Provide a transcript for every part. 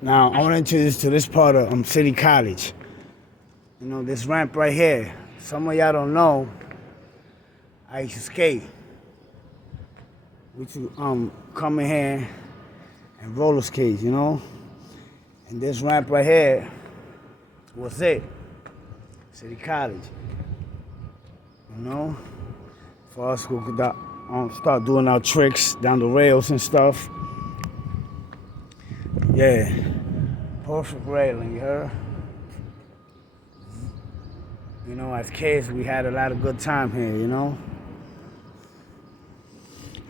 Now, I want to introduce you to this part of City College. You know, this ramp right here. Some of y'all don't know, I used to skate. We used to come in here and roller skate, you know? And this ramp right here was it. City College. You know? For us who could start doing our tricks down the rails and stuff. Yeah. Perfect railing, you heard? You know, as kids, we had a lot of good time here, you know?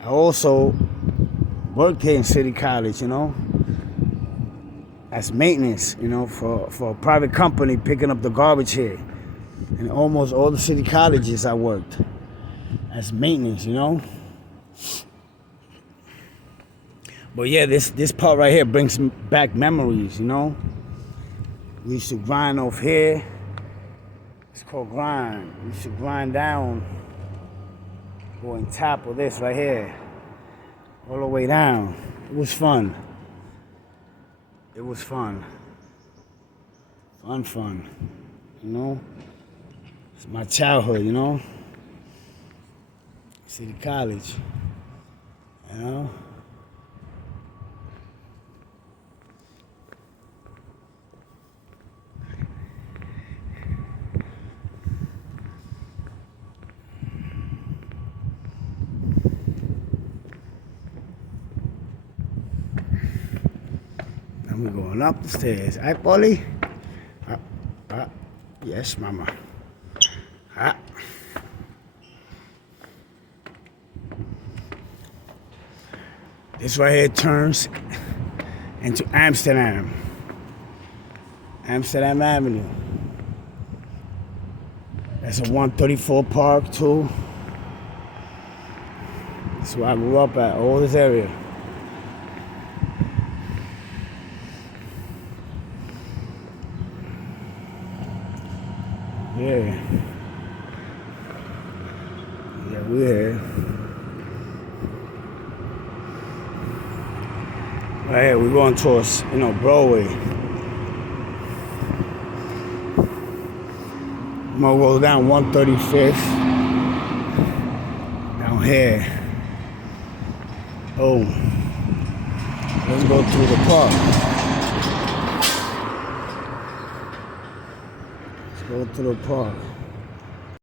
I also worked here in City College, you know? As maintenance, you know, for a private company picking up the garbage here. In almost all the city colleges I worked as maintenance, you know? But yeah, this part right here brings back memories, you know? We used to grind off here. It's called grind. We used to grind down, go on top of this right here, all the way down. It was fun. It was fun. Fun, you know? It's my childhood, you know? City College, you know? And we're going up the stairs. Hi, Polly? Yes, Mama. This right here turns into Amsterdam. Amsterdam Avenue. That's a 134 park too. That's where I grew up at, all this area. Yeah. Yeah, we're here. Right here, we're going towards, you know, Broadway. I'm gonna go down 135th. Down here. Oh. Let's go through the park. Let's go to the park.